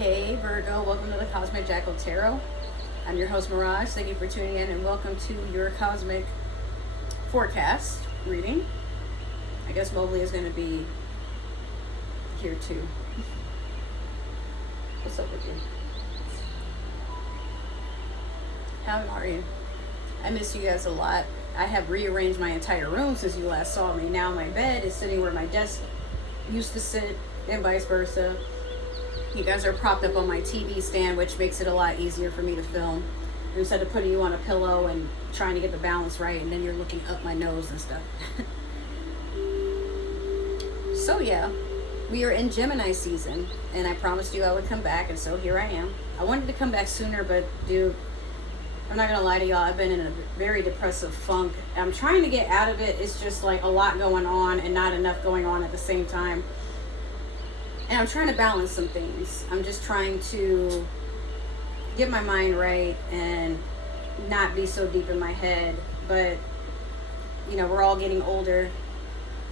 Hey Virgo, welcome to the Cosmic Jackal Tarot. I'm your host Mirage. Thank you for tuning in and welcome to your cosmic forecast reading. I guess Mobley is going to be here too. What's up with you? How are you? I miss you guys a lot. I have rearranged my entire room since you last saw me. Now my bed is sitting where my desk used to sit and vice versa. You guys are propped up on my TV stand, which makes it a lot easier for me to film. Instead of putting you on a pillow and trying to get the balance right, and then you're looking up my nose and stuff. So yeah, we are in Gemini season, and I promised you I would come back, and so here I am. I wanted to come back sooner, but dude, I'm not gonna lie to y'all, I've been in a very depressive funk. I'm trying to get out of it. It's just like a lot going on and not enough going on at the same time. And I'm trying to balance some things. I'm just trying to get my mind right and not be so deep in my head. But, you know, we're all getting older.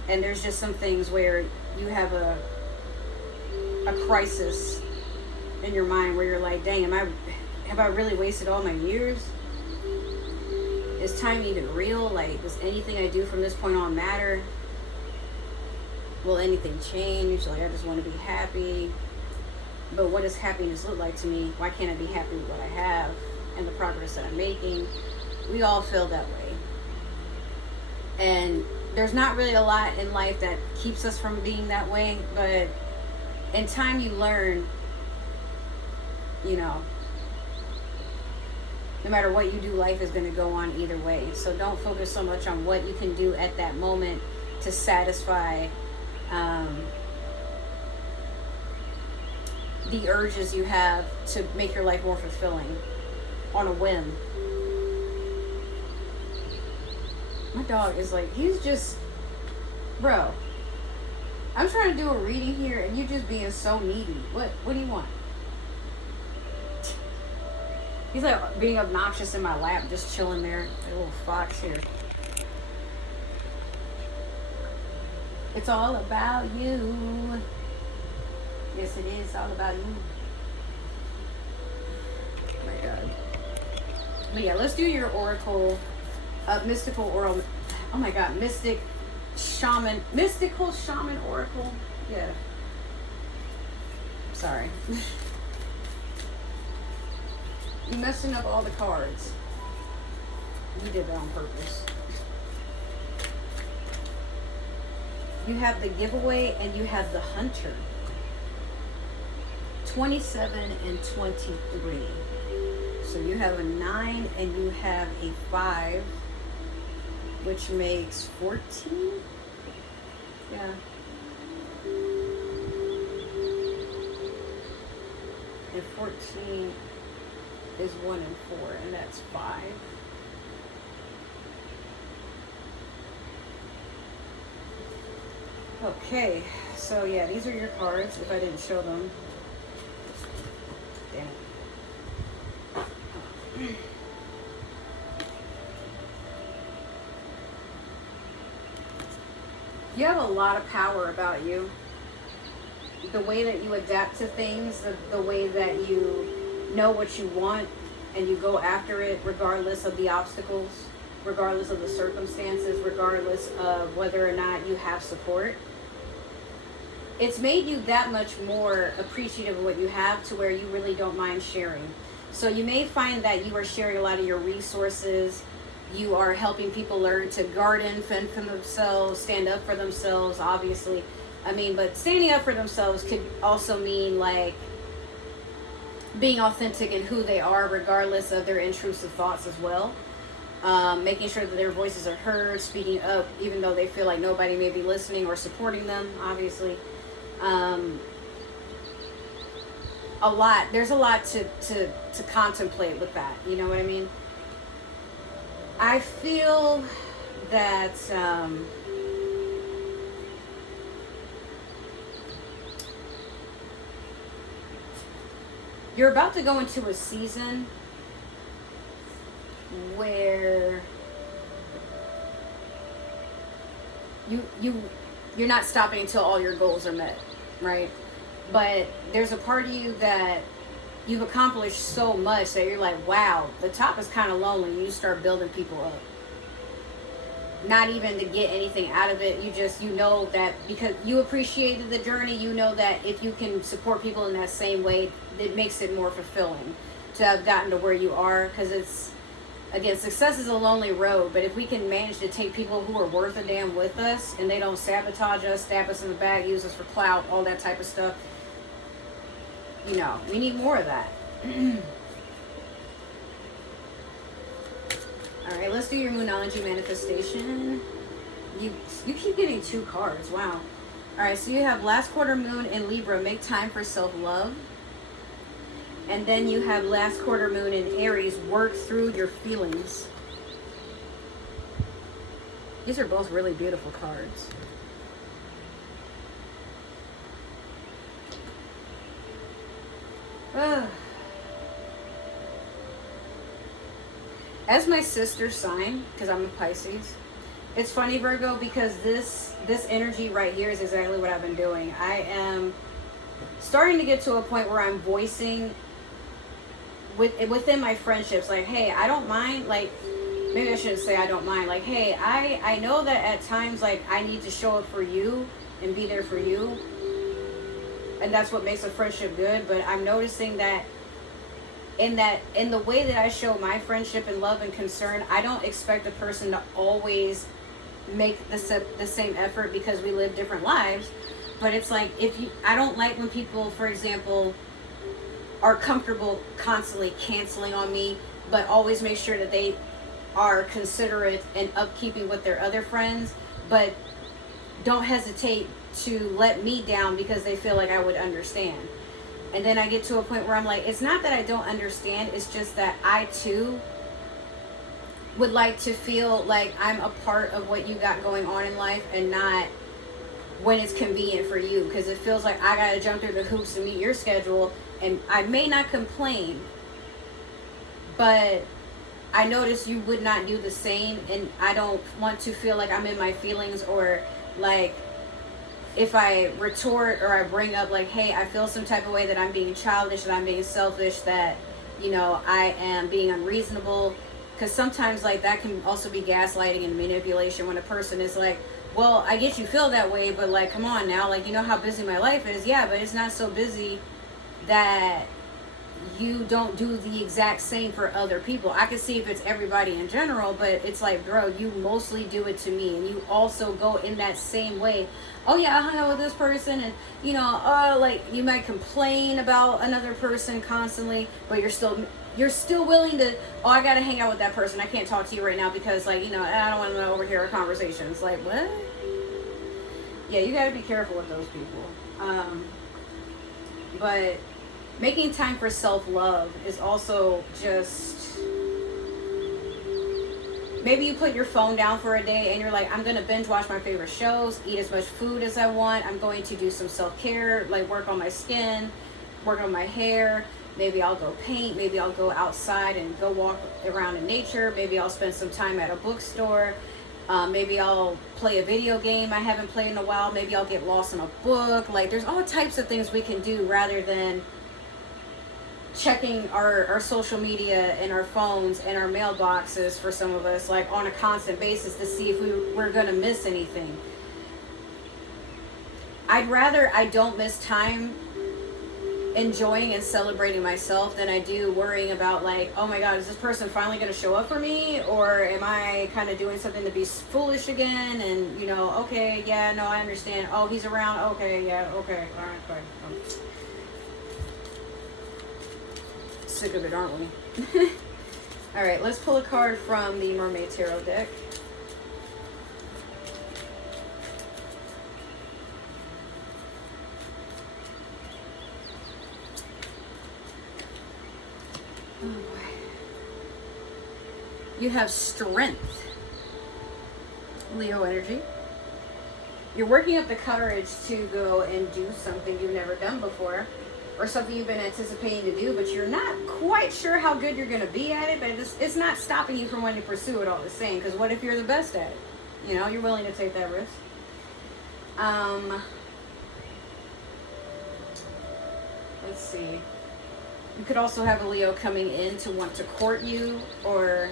And there's just some things where you have a crisis in your mind where you're like, dang, have I really wasted all my years? Is time even real? Like, does anything I do from this point on matter? Will anything change? Like, I just want to be happy. But what does happiness look like to me? Why can't I be happy with what I have and the progress that I'm making? We all feel that way. And there's not really a lot in life that keeps us from being that way. But in time you learn, you know, no matter what you do, life is going to go on either way. So don't focus so much on what you can do at that moment to satisfy the urges you have to make your life more fulfilling on a whim. My dog is like, he's just, bro, I'm trying to do a reading here and you just being so needy. What do you want? He's like being obnoxious in my lap, just chilling there. A little fox here. It's all about you. Yes, it is all about you. Oh my God. But yeah, let's do your oracle, mystical oral. Oh my God, mystical shaman oracle. Yeah. Sorry. You messing up all the cards. You did that on purpose. You have the giveaway and you have the hunter. 27 and 23. So you have a 9 and you have a 5, which makes 14. Yeah. And 14 is 1 and 4, and that's 5. Okay, so yeah, these are your cards, if I didn't show them. Damn it. You have a lot of power about you. The way that you adapt to things, the way that you know what you want and you go after it regardless of the obstacles, regardless of the circumstances, regardless of whether or not you have support. It's made you that much more appreciative of what you have to where you really don't mind sharing. So you may find that you are sharing a lot of your resources. You are helping people learn to garden, fend for themselves, stand up for themselves, obviously. I mean, but standing up for themselves could also mean like being authentic in who they are regardless of their intrusive thoughts as well. Making sure that their voices are heard, speaking up even though they feel like nobody may be listening or supporting them, obviously. There's a lot to contemplate with that, you know what I mean? I feel that you're about to go into a season where you're not stopping until all your goals are met, right? But there's a part of you that you've accomplished so much that you're like, wow, the top is kind of lonely. You start building people up. Not even to get anything out of it. You know that because you appreciated the journey, you know that if you can support people in that same way, it makes it more fulfilling to have gotten to where you are. Because it's, again, success is a lonely road, but if we can manage to take people who are worth a damn with us and they don't sabotage us, stab us in the back, use us for clout, all that type of stuff, you know, we need more of that. All right, let's do your Moonology manifestation. You keep getting 2 cards. Wow. All right, so you have last quarter moon in Libra, make time for self-love. And then you have last quarter moon in Aries, work through your feelings. These are both really beautiful cards. As my sister's sign, because I'm a Pisces, it's funny, Virgo, because this energy right here is exactly what I've been doing. I am starting to get to a point where I'm voicing within my friendships, like, hey, I don't mind, like, maybe I shouldn't say I don't mind, like, hey, I know that at times, like, I need to show up for you and be there for you, and that's what makes a friendship good. But I'm noticing that in the way that I show my friendship and love and concern, I don't expect a person to always make the same effort because we live different lives. But it's like, I don't like when people, for example, are comfortable constantly canceling on me, but always make sure that they are considerate and upkeeping with their other friends, but don't hesitate to let me down because they feel like I would understand. And then I get to a point where I'm like, it's not that I don't understand, it's just that I too would like to feel like I'm a part of what you got going on in life, and not when it's convenient for you, because it feels like I gotta jump through the hoops to meet your schedule. And I may not complain, but I notice you would not do the same, and I don't want to feel like I'm in my feelings, or like if I retort or I bring up like, hey, I feel some type of way that I'm being childish, that I'm being selfish, that, you know, I am being unreasonable. Because sometimes, like, that can also be gaslighting and manipulation when a person is like, well, I get you feel that way, but like, come on now, like, you know how busy my life is. Yeah, but it's not so busy that you don't do the exact same for other people. I can see if it's everybody in general, but it's like, bro, you mostly do it to me, and you also go in that same way. Oh yeah, I hung out with this person, and you know, like, you might complain about another person constantly, but you're still willing to, oh, I gotta hang out with that person, I can't talk to you right now because, like, you know, I don't want to overhear our conversations. Like, what? Yeah, you gotta be careful with those people. But making time for self-love is also just, maybe you put your phone down for a day and you're like, I'm going to binge watch my favorite shows, eat as much food as I want, I'm going to do some self-care, like work on my skin, work on my hair, maybe I'll go paint, maybe I'll go outside and go walk around in nature, maybe I'll spend some time at a bookstore, maybe I'll play a video game I haven't played in a while, maybe I'll get lost in a book. Like, there's all types of things we can do rather than checking our social media and our phones and our mailboxes, for some of us, like on a constant basis, to see if we're gonna miss anything. I'd rather I don't miss time enjoying and celebrating myself than I do worrying about, like, oh my god, is this person finally gonna show up for me, or am I kind of doing something to be foolish again? And, you know, okay, yeah, no, I understand, oh, he's around, okay, yeah, okay, all right, fine. Sick of it, aren't we? All right, let's pull a card from the Mermaid Tarot deck. Oh boy. You have strength, Leo energy. You're working up the courage to go and do something you've never done before, or something you've been anticipating to do, but you're not quite sure how good you're going to be at it, but it's not stopping you from wanting to pursue it all the same, because what if you're the best at it? You know, you're willing to take that risk. let's see. You could also have a Leo coming in to want to court you or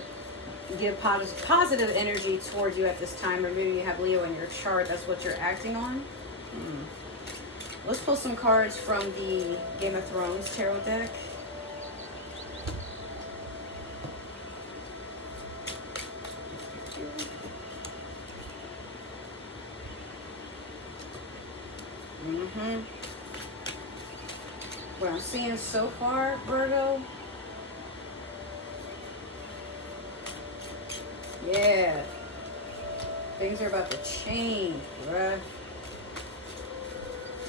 give positive energy towards you at this time, or maybe you have Leo in your chart. That's what you're acting on. Let's pull some cards from the Game of Thrones tarot deck. What I'm seeing so far, Virgo. Yeah. Things are about to change, bruh.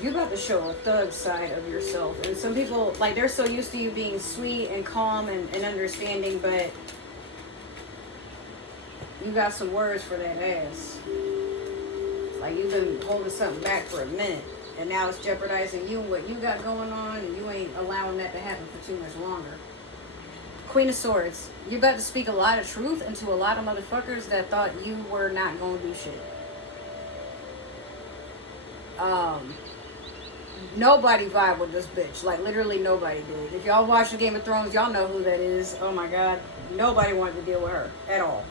You're about to show a thug side of yourself. And some people, like, they're so used to you being sweet and calm and understanding, but you got some words for that ass. Like, you've been holding something back for a minute, and now it's jeopardizing you and what you got going on, and you ain't allowing that to happen for too much longer. Queen of Swords. You're about to speak a lot of truth into a lot of motherfuckers that thought you were not going to do shit. Nobody vibe with this bitch. Like, literally nobody did. If y'all watch the Game of Thrones, y'all know who that is. Oh my God. Nobody wanted to deal with her at all.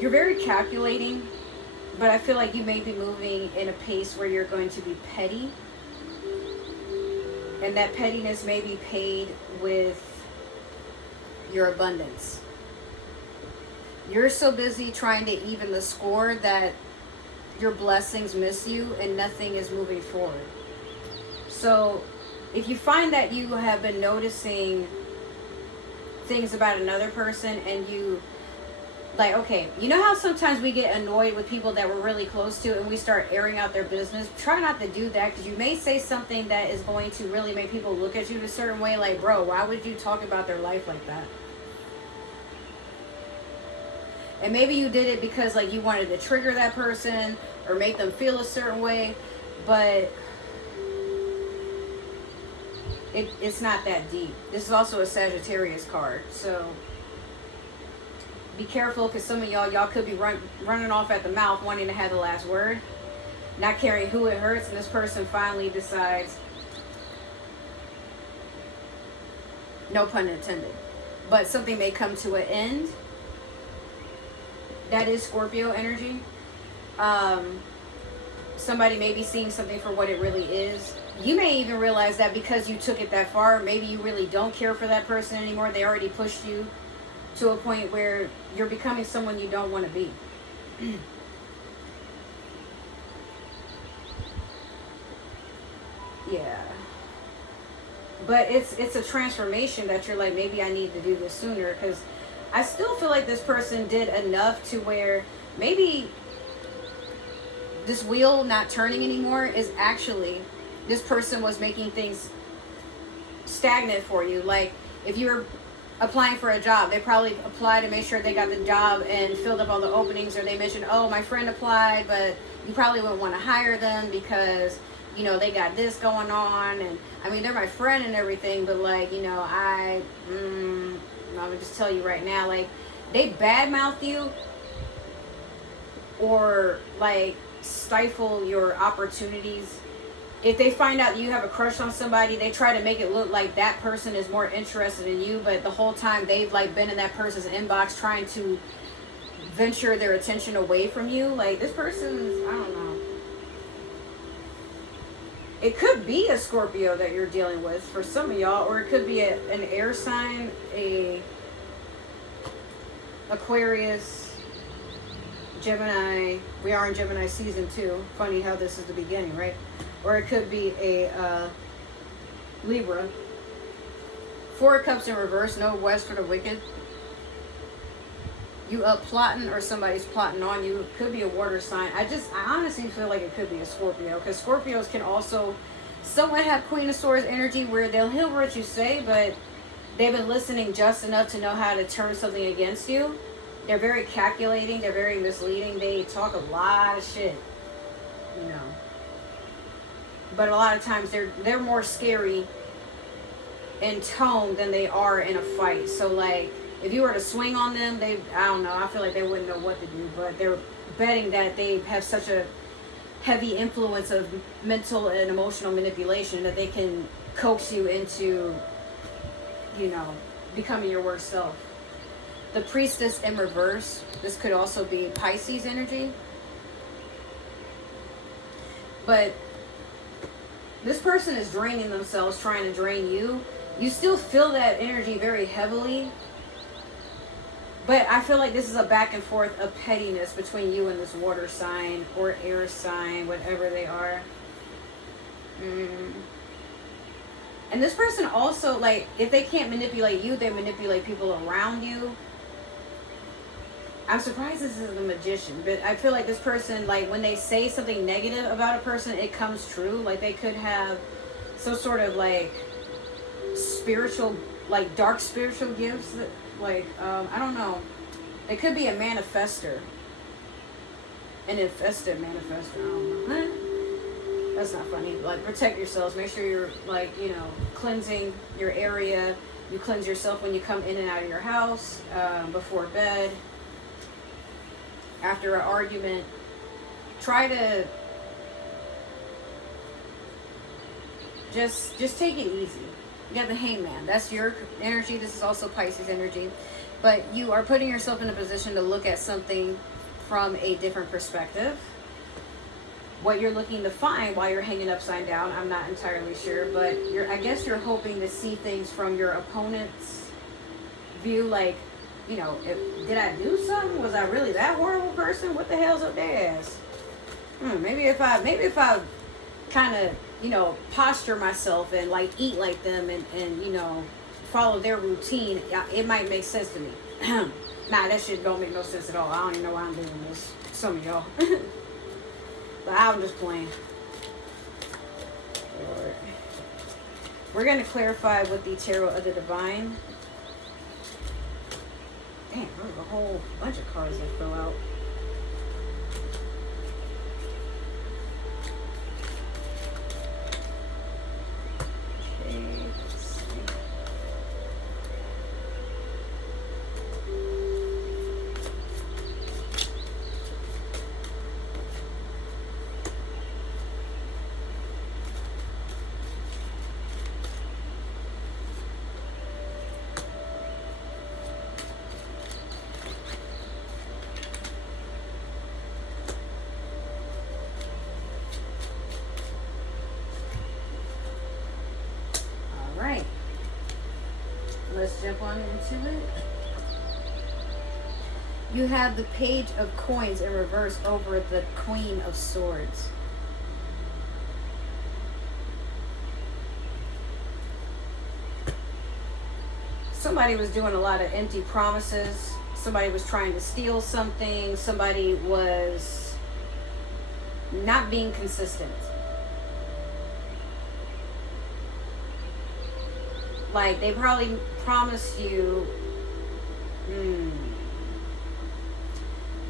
You're very calculating, but I feel like you may be moving in a pace where you're going to be petty. And that pettiness may be paid with your abundance. You're so busy trying to even the score that your blessings miss you and nothing is moving forward. So if you find that you have been noticing things about another person and you, like, okay, you know how sometimes we get annoyed with people that we're really close to and we start airing out their business? Try not to do that, because you may say something that is going to really make people look at you a certain way. Like, bro, why would you talk about their life like that? And maybe you did it because, like, you wanted to trigger that person or make them feel a certain way, but it's not that deep. This is also a Sagittarius card, so be careful, because some of y'all could be running off at the mouth wanting to have the last word, not caring who it hurts, and this person finally decides, no pun intended, but something may come to an end. That is Scorpio energy. Somebody may be seeing something for what it really is. You may even realize that because you took it that far, maybe you really don't care for that person anymore. They already pushed you to a point where you're becoming someone you don't want to be. Yeah. But it's a transformation that you're like, maybe I need to do this sooner, because I still feel like this person did enough to where maybe this wheel not turning anymore is actually, this person was making things stagnant for you. Like, if you were applying for a job, they probably applied to make sure they got the job and filled up all the openings, or they mentioned, oh, my friend applied, but you probably wouldn't want to hire them because, you know, they got this going on. And I mean, they're my friend and everything, but, like, you know, I'm gonna just tell you right now, like, they badmouth you or, like, stifle your opportunities. If they find out you have a crush on somebody, they try to make it look like that person is more interested in you, but the whole time they've, like, been in that person's inbox trying to venture their attention away from you. Like, this person's, I don't know. It could be a Scorpio that you're dealing with for some of y'all, or it could be an air sign, a Aquarius, Gemini. We are in Gemini season 2. Funny how this is the beginning, right? Or it could be a Libra. 4 of Cups in reverse, no rest for the wicked. You up plotting, or somebody's plotting on you. It could be a water sign. I honestly feel like it could be a Scorpio, because Scorpios can also somewhat have Queen of Swords energy, where they'll hear what you say, but they've been listening just enough to know how to turn something against you. They're very calculating. They're very misleading. They talk a lot of shit, you know. But a lot of times they're more scary in tone than they are in a fight. So, like, if you were to swing on them, I don't know, I feel like they wouldn't know what to do. But betting that they have such a heavy influence of mental and emotional manipulation that they can coax you into, you know, becoming your worst self. The Priestess in reverse, this could also be Pisces energy. But this person is draining themselves, trying to drain you. You still feel that energy very heavily. But I feel like this is a back and forth of pettiness between you and this water sign or air sign, whatever they are. And this person also, like, if they can't manipulate you, they manipulate people around you. I'm surprised this is the Magician, but I feel like this person, like, when they say something negative about a person, it comes true. Like, they could have some sort of, like, spiritual, like, dark spiritual gifts that, like, I don't know. They could be a manifester. An infested manifester. I don't know. That's not funny. Like, protect yourselves. Make sure you're, like, you know, cleansing your area. You cleanse yourself when you come in and out of your house, before bed, after an argument. Try to just take it easy. You got the Hangman. That's your energy. This is also Pisces energy. But you are putting yourself in a position to look at something from a different perspective. What you're looking to find while you're hanging upside down, I'm not entirely sure. But I guess you're hoping to see things from your opponent's view. Like, you know, did I do something? Was I really that horrible person? What the hell's up their ass? Maybe if I kind of, you know, posture myself and, like, eat like them and you know, follow their routine, it might make sense to me. Nah, that shit don't make no sense at all. I don't even know why I'm doing this. Some of y'all. But I'm just playing. Lord. We're going to clarify with the Tarot of the Divine. Damn, there's a whole bunch of cards that fell out. Let's jump on into it. You have the Page of Coins in reverse over the Queen of Swords. Somebody was doing a lot of empty promises. Somebody was trying to steal something. Somebody was not being consistent. Like, they probably promised you.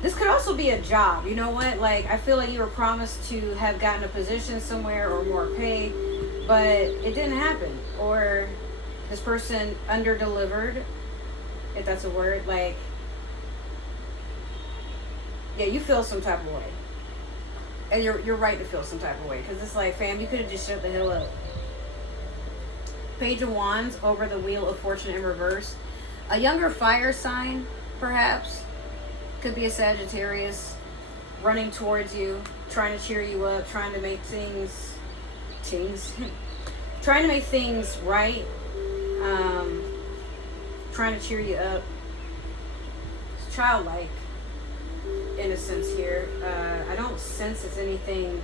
This could also be a job. You know what? Like, I feel like you were promised to have gotten a position somewhere or more pay, but it didn't happen. Or this person under-delivered, if that's a word. Like, yeah, you feel some type of way. And you're right to feel some type of way. Because it's like, fam, you could have just shut the hell up. Page of Wands over the Wheel of Fortune in reverse. A younger fire sign, perhaps. Could be a Sagittarius running towards you, trying to cheer you up, trying to make things trying to make things right, trying to cheer you up. It's childlike in a sense here. I don't sense it's anything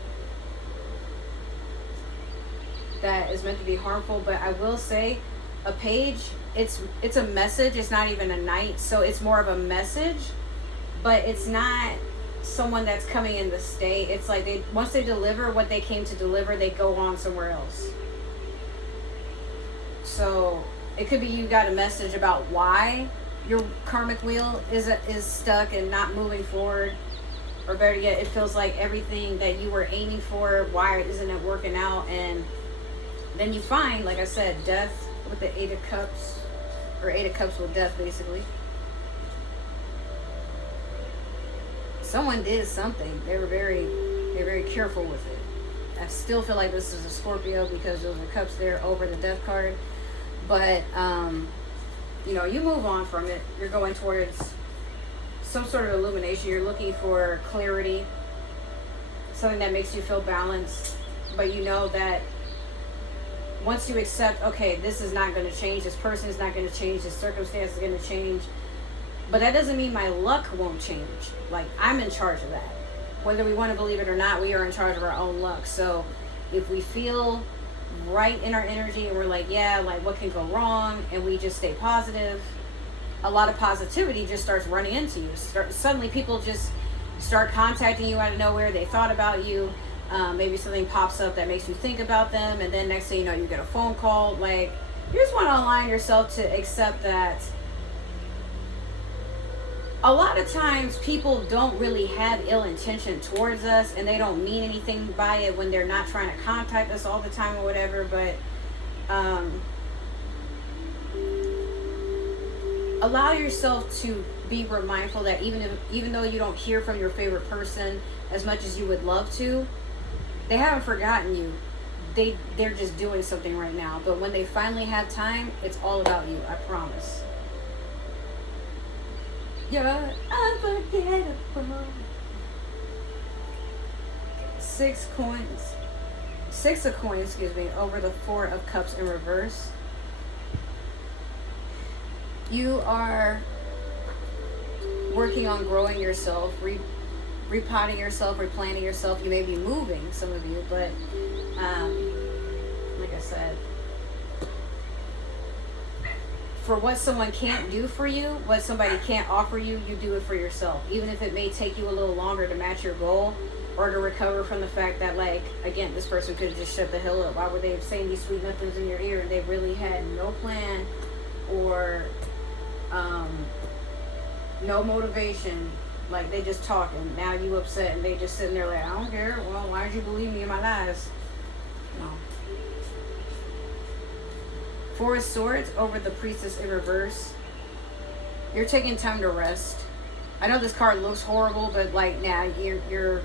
that is meant to be harmful, but I will say a page, it's a message. It's not even a knight, so it's more of a message, but it's not someone that's coming in to stay. It's like once they deliver what they came to deliver, they go on somewhere else. So it could be you got a message about why your karmic wheel is stuck and not moving forward, or better yet, it feels like everything that you were aiming for, why isn't it working out? And then you find, like I said, death with the Eight of Cups, or Eight of Cups with death, basically. someone did something. They're very careful with it. I still feel like this is a Scorpio because those are cups there over the death card. But, you know, you move on from it. You're going towards some sort of illumination. You're looking for clarity, something that makes you feel balanced. But you know that once you accept, okay, this is not going to change, this person is not going to change, this circumstance is going to change, but that doesn't mean my luck won't change. Like, I'm in charge of that. Whether we want to believe it or not, we are in charge of our own luck. So if we feel right in our energy and we're like, yeah, like what can go wrong, and we just stay positive, a lot of positivity just starts running into you. Suddenly people just start contacting you out of nowhere. They thought about you. Maybe something pops up that makes you think about them, and then next thing you know, you get a phone call. Like, you just want to align yourself to accept that a lot of times people don't really have ill intention towards us, and they don't mean anything by it when they're not trying to contact us all the time or whatever. But allow yourself to be mindful that even though you don't hear from your favorite person as much as you would love to, they haven't forgotten you. They're just doing something right now. But when they finally have time, it's all about you. I promise. You're unforgettable. 6 coins. 6 of coins, excuse me, over the 4 of cups in reverse. You are working on growing yourself, repotting yourself, replanting yourself. You may be moving, some of you, but like I said, for what someone can't do for you, what somebody can't offer you, you do it for yourself. Even if it may take you a little longer to match your goal or to recover from the fact that, like, again, this person could have just shut the hell up. Why were they saying these sweet nothings in your ear and they really had no plan or no motivation? Like, they just talking. Now you upset and they just sitting there like, I don't care. Well, why did you believe me in my lies? No. 4 of Swords over the Priestess in reverse. You're taking time to rest. I know this card looks horrible, but like, now you're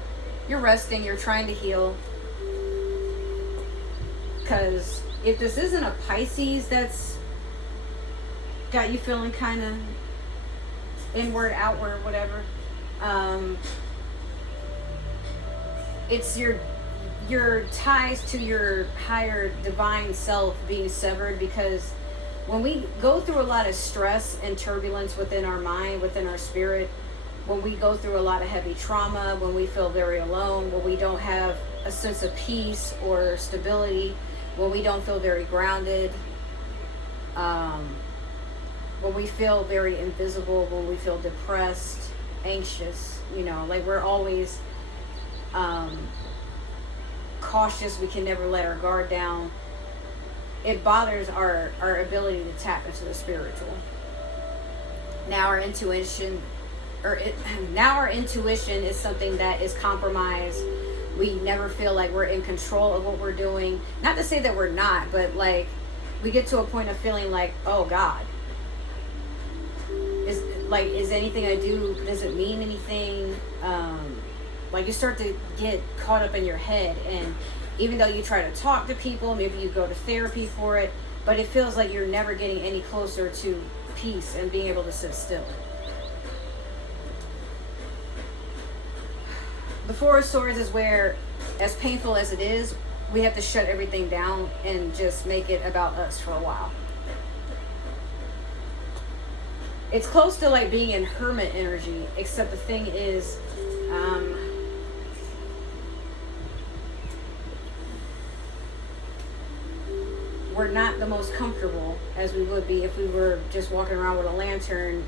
resting. You're trying to heal. Because if this isn't a Pisces that's got you feeling kind of inward, outward, whatever, it's your ties to your higher divine self being severed. Because when we go through a lot of stress and turbulence within our mind, within our spirit, when we go through a lot of heavy trauma, when we feel very alone, when we don't have a sense of peace or stability, when we don't feel very grounded, when we feel very invisible, when we feel depressed, anxious, you know, like we're always cautious, we can never let our guard down. It bothers our ability to tap into the spiritual. Now our intuition is something that is compromised. We never feel like we're in control of what we're doing. Not to say that we're not, but like we get to a point of feeling like, oh God, is anything I do, does it mean anything? Like you start to get caught up in your head, and even though you try to talk to people, maybe you go to therapy for it, but it feels like you're never getting any closer to peace and being able to sit still. The 4 of Swords is where, as painful as it is, we have to shut everything down and just make it about us for a while. It's close to like being in hermit energy, except the thing is, we're not the most comfortable as we would be if we were just walking around with a lantern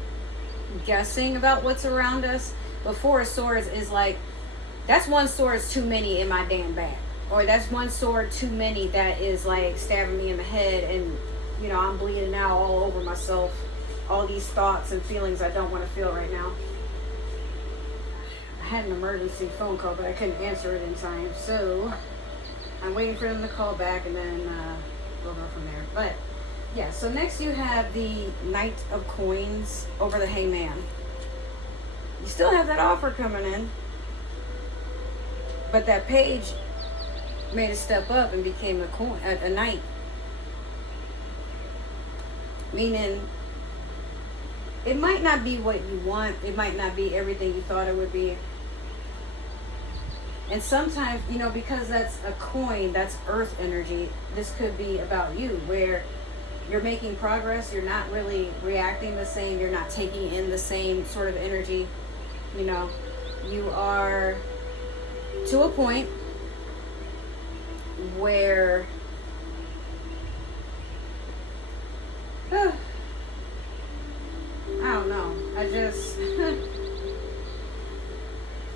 guessing about what's around us. But 4 of Swords is like, that's one sword too many in my damn bag. Or that's one sword too many that is like stabbing me in the head, and you know, I'm bleeding out all over myself. All these thoughts and feelings I don't want to feel right now. I had an emergency phone call, but I couldn't answer it in time. So I'm waiting for them to call back, and then we'll go from there. But yeah, so next you have the Knight of Coins over the Hangman. You still have that offer coming in. But that page made a step up and became a knight. Meaning, it might not be what you want. It might not be everything you thought it would be. And sometimes, you know, because that's a coin, that's earth energy, this could be about you, where you're making progress, you're not really reacting the same, you're not taking in the same sort of energy. You know, you are to a point where I don't know. I just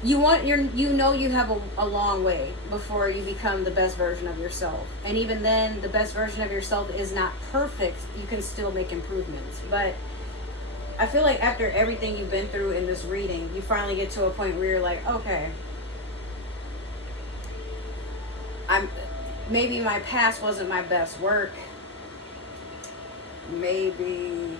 you know you have a long way before you become the best version of yourself. And even then, the best version of yourself is not perfect. You can still make improvements. But I feel like after everything you've been through in this reading, you finally get to a point where you're like, okay, maybe my past wasn't my best work. Maybe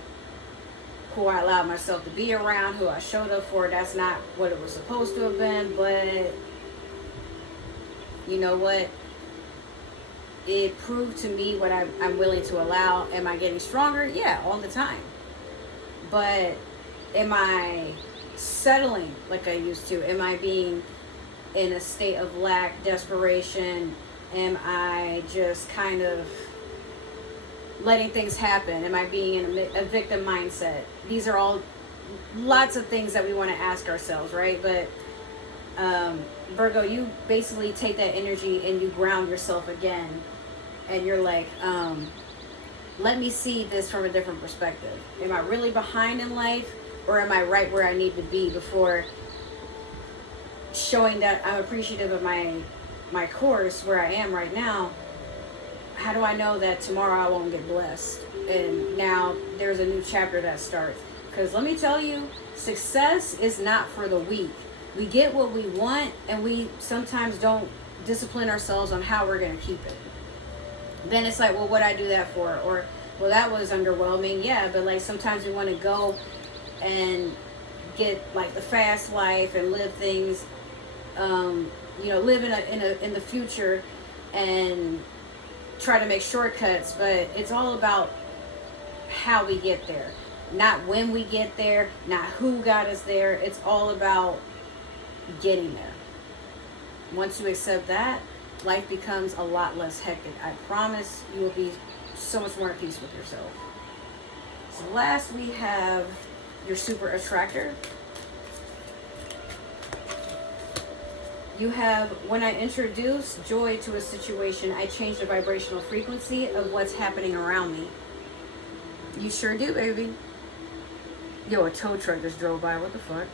who I allowed myself to be around, who I showed up for, that's not what it was supposed to have been. But you know what? It proved to me what I'm willing to allow. Am I getting stronger? Yeah, all the time. But am I settling like I used to? Am I being in a state of lack, desperation? Am I just kind of letting things happen? Am I being in a victim mindset? These are all lots of things that we want to ask ourselves, right? But Virgo, you basically take that energy and you ground yourself again, and you're like, let me see this from a different perspective. Am I really behind in life, or am I right where I need to be before showing that I'm appreciative of my course where I am right now? How do I know that tomorrow I won't get blessed? And now there's a new chapter that starts. Because let me tell you, success is not for the weak. We get what we want, and we sometimes don't discipline ourselves on how we're going to keep it. Then it's like, well, what'd I do that for? Or, well, that was underwhelming. Yeah, but like sometimes we want to go and get like the fast life and live things, you know, live in the future and try to make shortcuts. But it's all about how we get there, not when we get there, not who got us there. It's all about getting there. Once you accept that, life becomes a lot less hectic. I promise you will be so much more at peace with yourself. So last we have your super attractor. You have, when I introduce joy to a situation, I change the vibrational frequency of what's happening around me. You sure do, baby. Yo, a tow truck just drove by. What the fuck?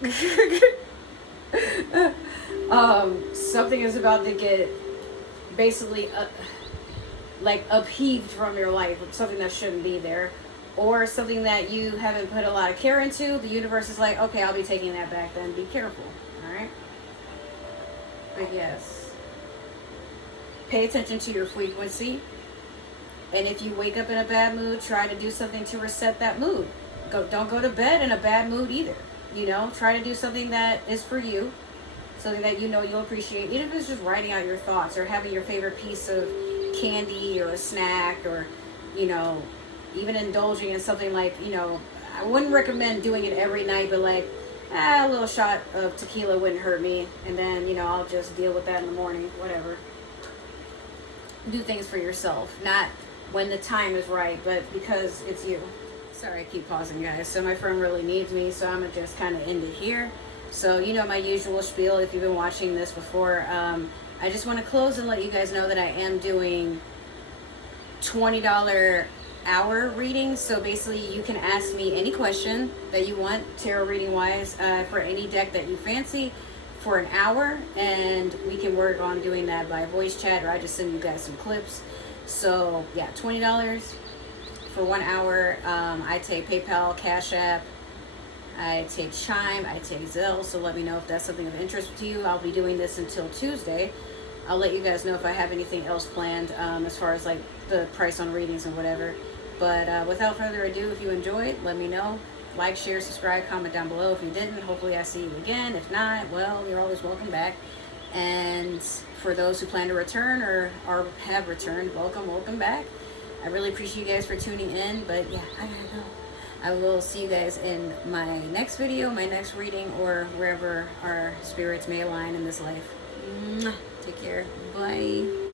Something is about to get basically like upheaved from your life. Something that shouldn't be there. Or something that you haven't put a lot of care into. The universe is like, okay, I'll be taking that back then. Be careful. Alright? But yes, pay attention to your frequency, and if you wake up in a bad mood, try to do something to reset that mood. Don't go to bed in a bad mood either. You know, try to do something that is for you, something that you know you'll appreciate, even if it's just writing out your thoughts or having your favorite piece of candy or a snack, or, you know, even indulging in something like, you know, I wouldn't recommend doing it every night, but like, a little shot of tequila wouldn't hurt me, and then, you know, I'll just deal with that in the morning, whatever. Do things for yourself, not when the time is right, but because it's you. Sorry, I keep pausing, guys. So my friend really needs me, so I'm gonna just kind of end it here. So, you know, my usual spiel, if you've been watching this before, I just want to close and let you guys know that I am doing $20 hour readings. So basically you can ask me any question that you want tarot reading wise, for any deck that you fancy, for an hour, and we can work on doing that by voice chat, or I just send you guys some clips. So yeah, $20 for 1 hour. I take PayPal, Cash App, I take Chime, I take Zelle. So let me know if that's something of interest to you. I'll be doing this until Tuesday. I'll let you guys know if I have anything else planned, as far as like the price on readings and whatever. But without further ado, if you enjoyed, let me know. Like, share, subscribe, comment down below if you didn't. Hopefully I see you again. If not, well, you're always welcome back. And for those who plan to return or have returned, welcome back. I really appreciate you guys for tuning in. But yeah, I gotta go. I will see you guys in my next video, my next reading, or wherever our spirits may align in this life. Take care. Bye.